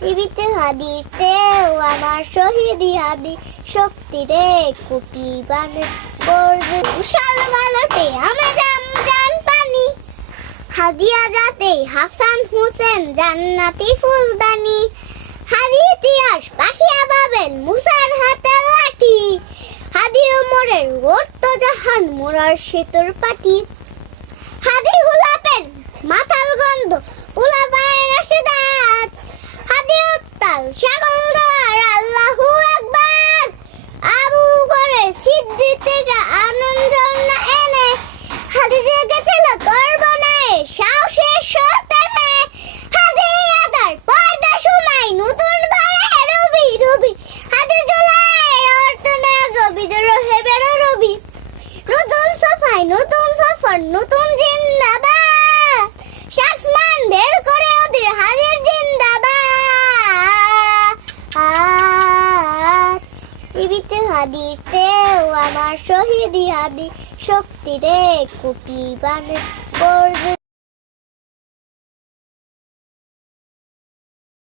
জীবিত হাদির চেয়েও আমার শহীদি হাদি শক্তি রে কুটি বানে বর্জে উশাল বালতে আমি জান পানি হাদিয়া যাতে হাসান হোসেন জান্নাতি ফুলদানি হাদি ইতিহাস পাখিয়া বাবেল মুসার হাতে লাঠি হাদি ওমরের ওর্ত জাহান মোরার সেতুর পাটি হাদি গোলাপের মাথাল গন্ধ উলাবায় রাশেদাত হাদি উত্তাল সাগল দোয়ার আল্লাহু আকবার আবু করে সিদ্দিক থেকে আনন্দ না এনে হাদি জেগেছিল তোর বনায় সাহসের সতেনে হাদি আদার পর্দা শোনাই নতুন বারে রবি রবি হাদি জুলাই অর্তনা বিদ্রোহে বেরো রবি নতুন সফাই নতুন সফর নতুন জিন্দাবাদ শাসমান বের করে ওদের হাজির জিন্দাবাদ জীবিত হাদির চেয়েও আমার শহীদি হাদি শক্তি রে কুটি বানে বর্জে